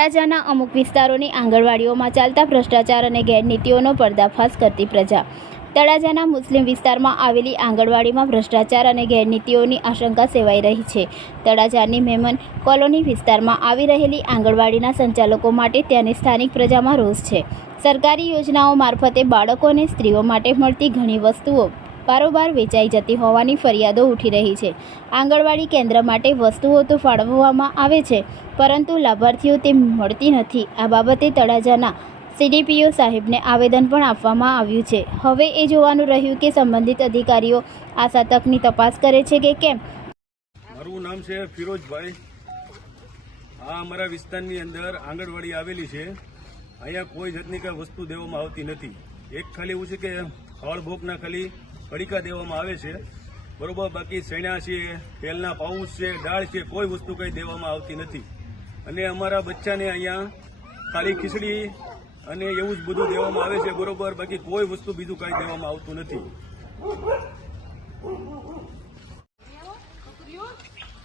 તળાજાના અમુક વિસ્તારોની આંગણવાડીઓમાં ચાલતા ભ્રષ્ટાચાર અને ગેરનીતિઓનો પર્દાફાશ કરતી પ્રજા. તળાજાના મુસ્લિમ વિસ્તારમાં આવેલી આંગણવાડીમાં ભ્રષ્ટાચાર અને ગેરનીતિઓની આશંકા સેવાઈ રહી છે. તળાજાની મેમન કોલોની વિસ્તારમાં આવી રહેલી આંગણવાડીના સંચાલકો માટે ત્યાંની સ્થાનિક પ્રજામાં રોષ છે. સરકારી યોજનાઓ મારફતે બાળકો અને સ્ત્રીઓ માટે મળતી ઘણી વસ્તુઓ બારોબાર વેચાઈ જતી હોવાની ફરિયાદો ઉઠી રહી છે. આંગણવાડી કેન્દ્ર માટે વસ્તુઓ તો ફાળવવામાં આવે છે પરંતુ લાભાર્થીઓ તે મળતી નથી. આ બાબતે તળાજાના સીડીપીઓ સાહેબને આવેદન પણ આપવામાં આવ્યું છે. હવે એ જોવાનું રહ્યું કે સંબંધિત અધિકારીઓ આ શતકની તપાસ કરે છે કે કેમ? મારું નામ છે ફિરોજભાઈ. આ અમારા વિસ્તારની અંદર આંગણવાડી આવેલી છે. અહીંયા કોઈ જાતની કઈ વસ્તુ દેવામાં આવતી નથી. એક ખાલી એવું છે કે ફળ ભોગના ખાલી પડીકા દેવામાં આવે છે. બરોબર, બાકી સૈણા છે, તેલના પાઉચ છે, દાળ છે, કોઈ વસ્તુ કઈ દેવામાં આવતી નથી. અને અમારા બચ્ચાને અહીંયા ખાલી ખીચડી અને એવું જ બધું દેવામાં આવે છે બરોબર. બાકી કોઈ વસ્તુ બીજું કઈ દેવામાં આવતું નથી.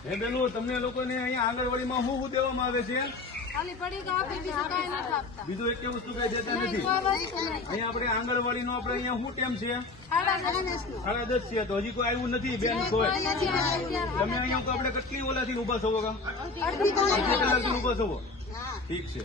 હે બેનું તમને લોકોને અહીંયા આંગણવાડીમાં શું શું દેવામાં આવે છે? બીજું એક વસ્તુ કઈ દેતા નથી? કોઈ આપડે આંગણવાડી અહીંયા આપણે અહીંયા શું ટેમ છે? સાડા દસ છે. તો હજી કોઈ આવ્યું નથી બેન? કોઈ. તમે અહીંયા તો આપણે કેટલી ઓલાથી ઊભા થવો કા અડધી કલાકથી ઊભા થવો ઠીક છે.